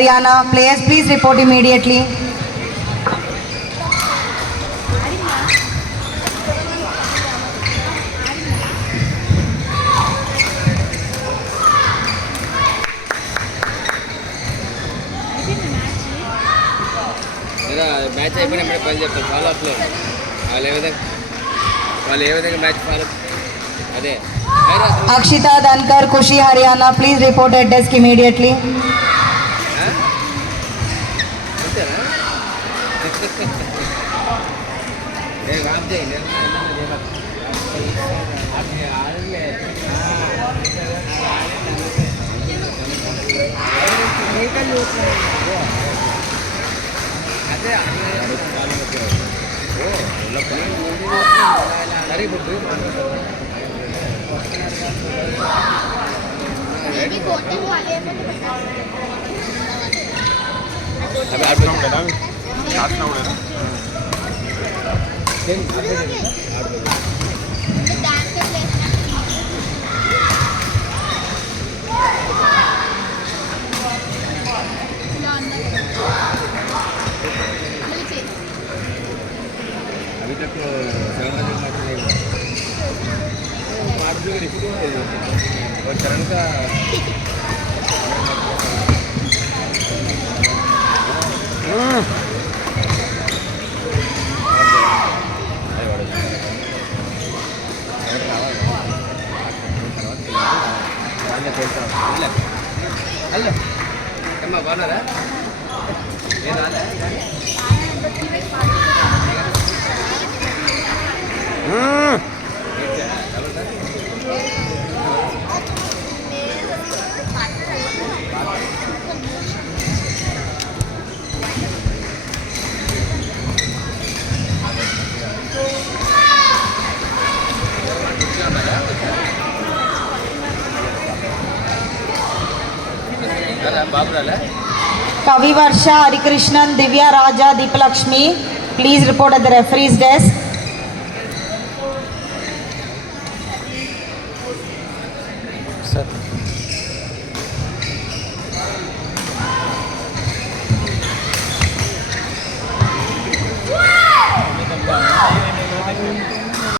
Haryana, players please report immediately. Match అయిపోయినప్పుడే పని చెప్తాను ఫాలో అప్లో వాళ్ళు ఏ విధంగా మ్యాచ్ ఫాలో అదే Akshita Dhankar, Kushi Haryana, please report at desk immediately. अभी तक और चरण का హలో అమ్మా బాగున్నారా నేను రాలే Kavi Varsha, Hari Krishnan, Divya Raja, Deepalakshmi, please report at the referee's desk.